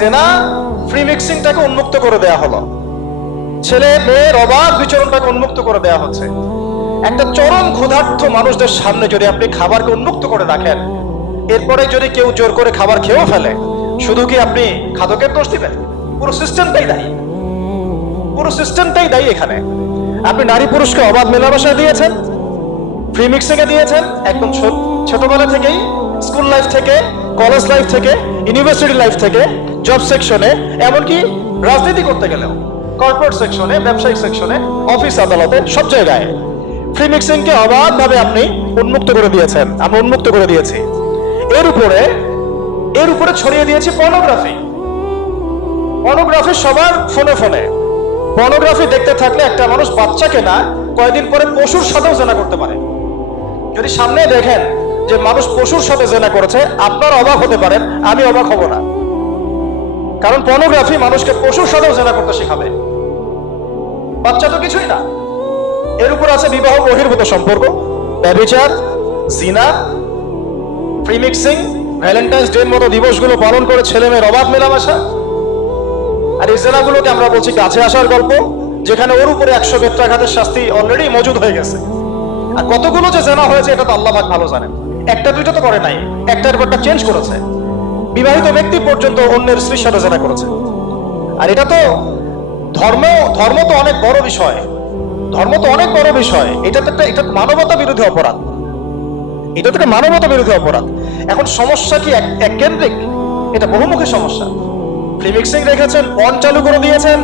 জেনা ফ্রি মিক্সিংটাকে উন্মুক্ত করে দেয়া হলো। ছেলে মেয়ের অবাধ বিচরণটাকে উন্মুক্ত করে দেয়া হচ্ছে। একটা চরম ক্ষুধার্থ মানুষদের সামনে যদি আপনি খাবারকে উন্মুক্ত করে রাখেন, এরপরে যদি কেউ জোর করে খাবার খেয়েও ফেলে, শুধু কি আপনি খাদকের দোষ দিবেন? পুরো সিস্টেমটাই দায়ী। পুরো সিস্টেমটাই দায়ী এখানে। আপনি নারী পুরুষকে অবাধ মেলামেশা দিয়েছেন ফ্রি মিক্সিং এ দিয়েছেন, একদম ছোট- ছোটবেলা থেকেই স্কুল লাইফ থেকে কলেজ লাইফ থেকে ইউনিভার্সিটি লাইফ থেকে জব সেকশনে এমনকি রাজনীতি করতে গেলেও কর্পোরেট সেকশনে ব্যবসায়িক সেকশনে অফিস আদালতে সব জায়গায় ফ্রি মিক্সিং কে অবাধভাবে আপনি উন্মুক্ত করে দিয়েছেন, আমরা উন্মুক্ত করে দিয়েছি। এর উপরে এর উপরে ছড়িয়ে দিয়েছি পর্নোগ্রাফি পর্নোগ্রাফি সবার ফোনে ফোনে। পর্নোগ্রাফি দেখতে থাকলে একটা মানুষ বাচ্চাকে না, কয়েকদিন পরে পশুর সাথেও জেনা করতে পারে। যদি সামনে দেখেন যে মানুষ পশুর সাথে জেনা করেছে, আপনার অবাক হতে পারেন, আমি অবাক হব না। কারণ পর্নোগ্রাফি মানুষকে পশুর সাথেও জেনা করতে শেখাবে। বাচ্চা তো কিছুই না। এর উপর আছে বিবাহ বহির্ভূত সম্পর্ক, ব্যবিচার, জিনা ফ্রি মিক্সিং ভ্যালেন্টাইন্স ডে মতো দিবসগুলো পালন করে ছেলে মেয়ের অবাধ মেলামেশা। আর এই জেনাগুলোকে আমরা বলছি কাছে আসার গল্প, যেখানে ওর উপরে একশো বেত্রাঘাতের শাস্তি অলরেডি মজুদ হয়ে গেছে। আর কতগুলো যে জেনা হয়েছে, এটা তো আল্লাহ পাক ভালো জানেন। একটা দুইটা তো করে নাই, একটার পরটা চেঞ্জ করেছে। বিবাহিত ব্যক্তি পর্যন্ত অন্যের স্ত্রীর সাথে জেনা করেছে। আর এটা তো ধর্ম ধর্ম তো অনেক বড় বিষয়। ধর্ম তো অনেক বড় বিষয়। এটা তো একটা, এটা মানবতা বিরোধী অপরাধ। এটা তো একটা মানবতা বিরোধী অপরাধ। এখন সমস্যা কি এক- এককেন্দ্রিক? এটা বহুমুখী সমস্যা। প্রিমিক্সিং রেখেছেন, পণ চালু করে দিয়েছেন,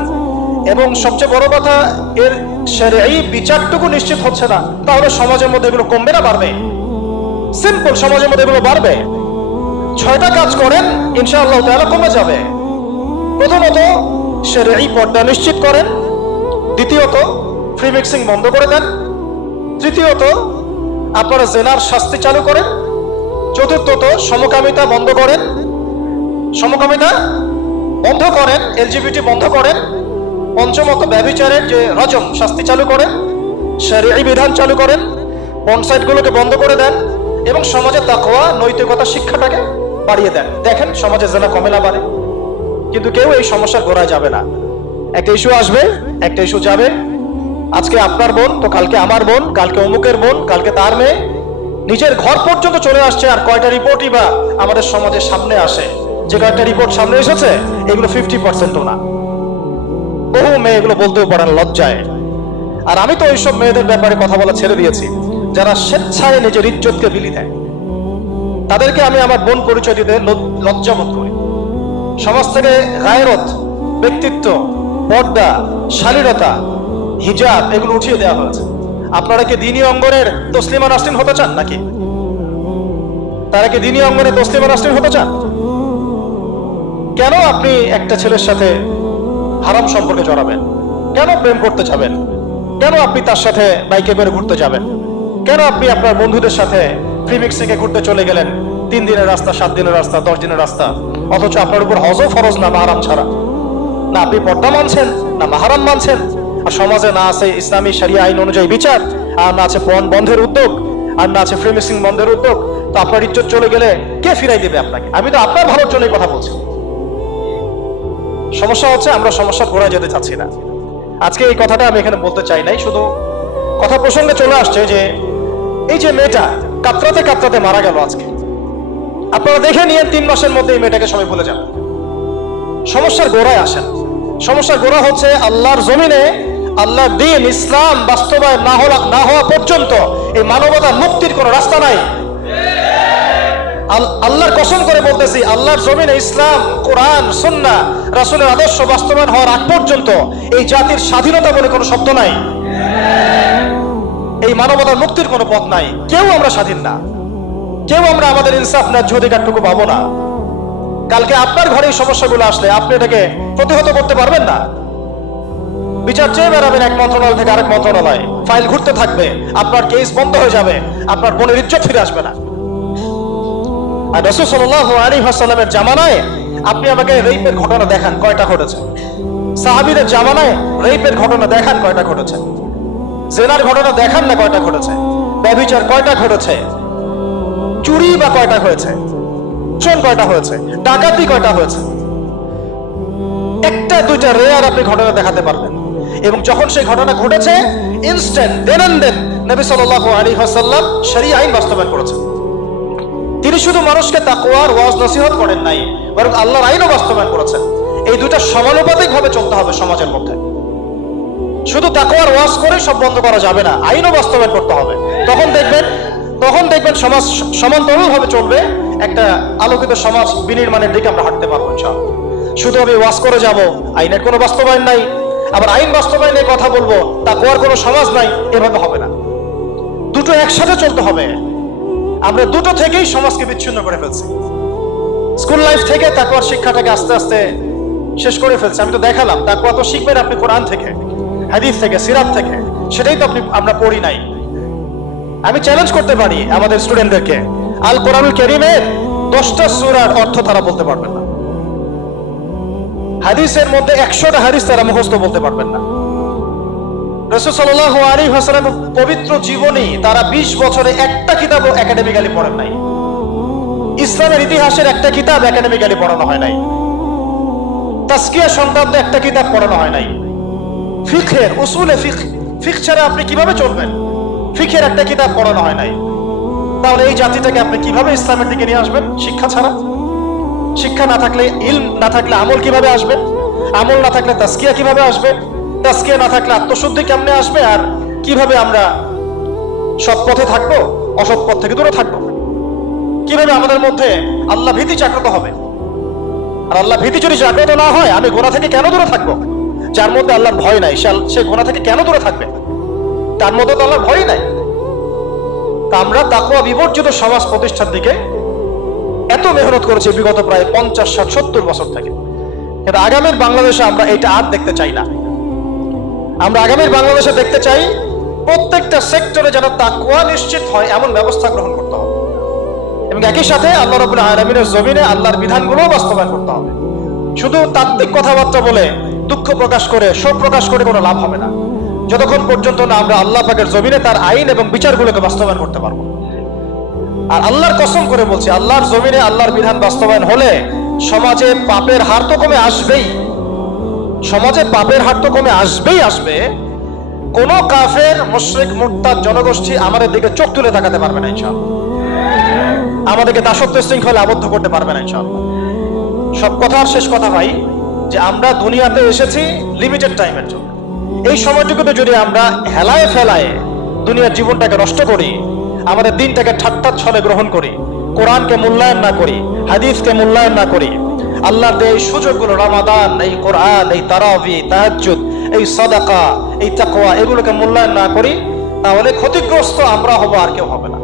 এবং সবচেয়ে বড় কথা, এর এই বিচারটুকু নিশ্চিত হচ্ছে না। তাহলে সমাজের মধ্যে এগুলো কমবে না, বাড়বে? সিম্পল সমাজের মধ্যে এগুলো বাড়বে। ছয়টা কাজ করেন, ইনশাআল্লাহ তাহলে কমে যাবে। প্রথমত সে এই পর্দা নিশ্চিত করেন। দ্বিতীয়ত ফ্রি মিক্সিং বন্ধ করে দেন। তৃতীয়ত, আপনারা জেনার শাস্তি চালু করেন। চতুর্থত, সমকামিতা বন্ধ করেন। সমকামিতা বন্ধ করেন, এলজিবিটি বন্ধ করেন। পঞ্চমত ব্যবিচারের যে রজম, শাস্তি চালু করেন। শারীরিক বিধান চালু করেন। পঞ্চায়েতগুলোকে বন্ধ করে দেন এবং সমাজে তাকওয়া, নৈতিকতা, শিক্ষাটাকে বাড়িয়ে দেন। দেখেন সমাজে জেনা কমে না বাড়ে। কিন্তু কেউ এই সমস্যার গোড়ায় যাবে না। একটা ইস্যু আসবে, একটা ইস্যু যাবে। আজকে আপনার বোন, তো কালকে আমার বোন, কালকে অমুকের বোন, কালকে তার মেয়ে। নিজের ঘর পর্যন্ত চলে আসছে আর কয়টা রিপোর্টই বা আমাদের সমাজের সামনে আসে। যে কয়েকটা রিপোর্ট সামনে এসেছে, এগুলো ফিফটি পার্সেন্টও না। বহু মেয়ে এগুলো বলতেও পারেন লজ্জায়। আর আমি তো ওইসব মেয়েদের ব্যাপারে কথা বলা ছেড়ে দিয়েছি। যারা স্বেচ্ছায় নিজের ইজ্জতকে বিলি দেয়। তাদেরকে আমি আমার বোন পরিচয় দিতে লজ- লজ্জাবোধ করি। সমাজ থেকে গায়রত, ব্যক্তিত্ব, পর্দা, শালীনতা, হিজাব, এগুলো উঠিয়ে দেওয়া হয়েছে। আপনারা কি দিনী অঙ্গনের তসলিমা নাসরিন হতে চান নাকি? তারা কি দিনী অঙ্গনে তসলিমা নাসরিন হতে চান? কেন আপনি একটা ছেলের সাথে হারাম সম্পর্কে জড়াবেন? কেন প্রেম করতে যাবেন? কেন আপনি তার সাথে বাইকে করে ঘুরতে যাবেন? কেন আপনি আপনার বন্ধুদের সাথে ফ্রি মিক্সিং এ ঘুরতে চলে গেলেন। তিন দিনের রাস্তা, সাত দিনের রাস্তা, দশ দিনের রাস্তা। অথচ আপনার উপর হজও ফরজ না, মাহারাম ছাড়া। না, আপনি পর্দা মানছেন, না মাহারাম মানছেন। আর সমাজে না আছে ইসলামী শরিয়া আইন অনুযায়ী বিচার, আর না আছে পণ বন্ধের উদ্যোগ, আর না আছে ফ্রিমিক্সিং বন্ধের উদ্যোগ, তো আপনার ইজ্জত চলে গেলে কে ফিরাই দেবে আপনাকে? আমি তো আপনার ভালোর জন্যই কথা বলছি। সমস্যা হচ্ছে আমরা সমস্যা গোড়ায় যেতে চাচ্ছি না। আজকে এই কথাটা আমি এখানে বলতে চাই নাই, শুধু কথা প্রসঙ্গে চলে আসছে যে, এই যে মেয়েটা কাতরাতে কাতরাতে মারা গেল আজকে। আপনারা দেখে নিয়ে তিন মাসের মধ্যে এই মেয়েটাকে সবাই ভুলে যান। সমস্যার গোড়ায় আসেন। সমস্যার গোড়া হচ্ছে আল্লাহর জমিনে, আল্লাহর দিন, ইসলাম বাস্তবায়ন না হওয়া না হওয়া পর্যন্ত এই মানবতা মুক্তির কোনো রাস্তা নাই। আল- আল্লাহর কসম করে বলতেছি, আল্লাহর জমিনে ইসলাম, কোরআন, সুন্না, রাসূলের আদর্শ বাস্তবায়ন হওয়ার আগ পর্যন্ত এই জাতির স্বাধীনতা বলে কোনো শব্দ নাই। এই মানবতার মুক্তির কোনো পথ নাই। কেউ আমরা স্বাধীন না। কেউ আমরা আমাদের ইনসাফ ন্যায্য অধিকারটুকু পাবো না। কালকে আপনার ঘরে এই সমস্যাগুলো আসলে আপনি এটাকে প্রতিহত করতে পারবেন না। বিচার চেয়ে বেড়াবেন এক মন্ত্রণালয় থেকে আরেক মন্ত্রণালয়। ফাইল ঘুরতে থাকবে। আপনার কেস বন্ধ হয়ে যাবে। আপনার বোনের ইজ্জত ফিরে আসবে না। আর রসুল সাল্লাহ আলী হাসাল্লামের জামানায় আপনি আমাকে রেপের ঘটনা দেখান, কয়টা ঘটেছে। সাহাবিদের জামানায় রেপের ঘটনা দেখান, কয়টা ঘটেছে। জেনার ঘটনা দেখান না কয়টা ঘটেছে, ব্যভিচার কয়টা ঘটেছে, চুরি বা কয়টা হয়েছে, চোর কয়টা হয়েছে, ডাকাতি কয়টা হয়েছে। একটা, দুইটা রেয়ার আপনি ঘটনা দেখাতে পারবেন এবং যখন সেই ঘটনা ঘটেছে ইনস্ট্যান্ট দেন দেন নবী সাল্লাল্লাহু আলাইহি ওয়াসাল্লাম শরীআ আইন বাস্তবায়ন করেছেন। তিনি শুধু মানুষকে তাকওয়ার, ওয়াজ, নসিহত করেন নাই, বরং আল্লাহর আইনও বাস্তবায়ন করেছেন। এই দুটো সমানুপাতিক ভাবে চলতে হবে সমাজের মধ্যে। শুধু তাকওয়ার ওয়াজ করে সব বন্ধ করা যাবে না। আইনও বাস্তবায়ন করতে হবে। তখন দেখবেন তখন দেখবেন সমাজ সমান্তরাল ভাবে চলবে। একটা আলোকিত সমাজ বিনির্মাণের দিকে আমরা হাঁটতে পারব, ইনশাআল্লাহ। শুধু আমি ওয়াজ করে যাব, আইনের কোনো বাস্তবায়ন নাই। আবার আইন বাস্তবায়নের কথা বলব তাকওয়ার কোনো সমাজ নাই, এভাবে হবে না। দুটো একসাথে চলতে হবে। আমরা দুটো থেকেই সমাজকে বিচ্ছিন্ন করে ফেলছি। স্কুল লাইফ থেকে তাকওয়ার শিক্ষাটাকে আস্তে আস্তে শেষ করে ফেলছে। আমি তো দেখালাম, তাকওয়া তো শিখবেন আপনি কোরআন থেকে। হাদিস থেকে, সিরাত থেকে, সেটাই তো আপনি, আমরা পড়ি নাই। আমি চ্যালেঞ্জ করতে পারি আমাদের স্টুডেন্টদেরকে আল কোরআনুল কারীমের দশটা সূরার অর্থ তারা বলতে পারবেন না। হাদিসের মধ্যে একশোটা হাদিস তারা মুখস্থ বলতে পারবেন না। রসুল সাল্লাল্লাহু আলাইহি ওয়াসাল্লাম পবিত্র জীবনী তারা 20 বছরে একটা কিতাবও একাডেমিক্যালি পড়েন নাই। ইসলামের ইতিহাসের একটা কিতাব একাডেমিক্যালি পড়ানো হয় নাই। তাস্কিয়া সংক্রান্ত একটা কিতাব পড়ানো হয় নাই। ফিখের উসুলে ফিখ ফিখ ছাড়া আপনি কীভাবে চলবেন? ফিখের একটা কিতাব পড়ানো হয় নাই। তাহলে এই জাতিটাকে আপনি কীভাবে ইসলামের দিকে নিয়ে আসবেন? শিক্ষা ছাড়া? শিক্ষা না থাকলে, ইলম না থাকলে আমল কীভাবে আসবে? আমল না থাকলে তাস্কিয়া কীভাবে আসবে? তাস্কিয়া না থাকলে আত্মশুদ্ধি কেমনে আসবে? আর কীভাবে আমরা সৎ পথে থাকব, অসৎ পথ থেকে দূরে থাকব? কীভাবে আমাদের মধ্যে আল্লাহ ভীতি জাগ্রত হবে? আর আল্লাহ ভীতি যদি জাগ্রত না হয়, আমি গোড়া থেকে কেন দূরে থাকব? যার মধ্যে আল্লাহর ভয় নাই, সে গোনা থেকে কেন দূরে থাকবে? তার মধ্যে তো আল্লাহর ভয় নাই। আমরা তাকুয়া বিবর্জিত সমাজ প্রতিষ্ঠার দিকে এত মেহনত করেছি বিগত প্রায় পঞ্চাশ, ষাট, সত্তর বছর থেকে। কিন্তু আগামীর বাংলাদেশে আমরা এটা আর দেখতে চাই না। আমরা আগামীর বাংলাদেশে দেখতে চাই প্রত্যেকটা সেক্টরে যেন তাকুয়া নিশ্চিত হয়, এমন ব্যবস্থা গ্রহণ করতে হবে। এবং একই সাথে আল্লাহ রবুল আলমিনের জমিনে আল্লাহর বিধানগুলো বাস্তবায়ন করতে হবে। শুধু তাত্ত্বিক কথাবার্তা বলে দুঃখ প্রকাশ করে, শোক প্রকাশ করে কোনো লাভ হবে না। যতক্ষণ পর্যন্ত না আমরা আল্লাহ পাকের জমিনে তার আইন এবং বিচারগুলোকে বাস্তবায়ন করতে পারব। আর আল্লাহর কসম করে বলছি, আল্লাহর জমিনে আল্লাহর বিধান বাস্তবায়ন হলে সমাজে পাপের হার তো কমে আসবেই। সমাজে পাপের হার তো কমে আসবেই আসবে। কোন কাফের, মুশরিক, মুরতাদ, জনগোষ্ঠী আমাদের দিকে চোখ তুলে তাকাতে পারবে না ইনশাআল্লাহ। আমাদেরকে দাসত্ব শৃঙ্খলে আবদ্ধ করতে পারবে না ইনশাআল্লাহ। সব কথার শেষ কথা ভাই যে আমরা দুনিয়াতে এসেছি লিমিটেড টাইমের জন্য। এই সময়টুকুতে যদি আমরা হেলায় ফেলায় দুনিয়ার জীবনটাকে নষ্ট করি, আমাদের দিনটাকে ঠাট্টার ছলে গ্রহণ করি, কোরআনকে মূল্যায়ন না করি, হাদিসকে মূল্যায়ন না করি, আল্লাহর দেয় এই সুযোগগুলো, রামাদান, এই কোরআন, এই তারাবি তাহাজ্জুদ, এই সদাকা, এই তাকওয়া, এগুলোকে মূল্যায়ন না করি, তাহলে ক্ষতিগ্রস্ত আমরা হব আর কেউ হবে না।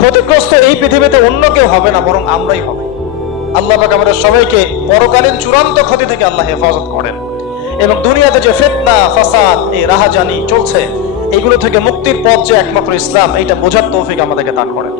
ক্ষতিগ্রস্ত এই পৃথিবীতে অন্য কেউ হবে না, বরং আমরাই হবে। আল্লাহ পাক আমাদের সবাইকে পরকালীন চূড়ান্ত ক্ষতি থেকে আল্লাহ হেফাজত করেন। এবং দুনিয়াতে যে ফেতনা, ফাসাদ, এই রাহাজানি চলছে, এগুলো থেকে মুক্তির পথ যে একমাত্র ইসলাম এটা বোঝার তৌফিক আমাদেরকে দান করেন।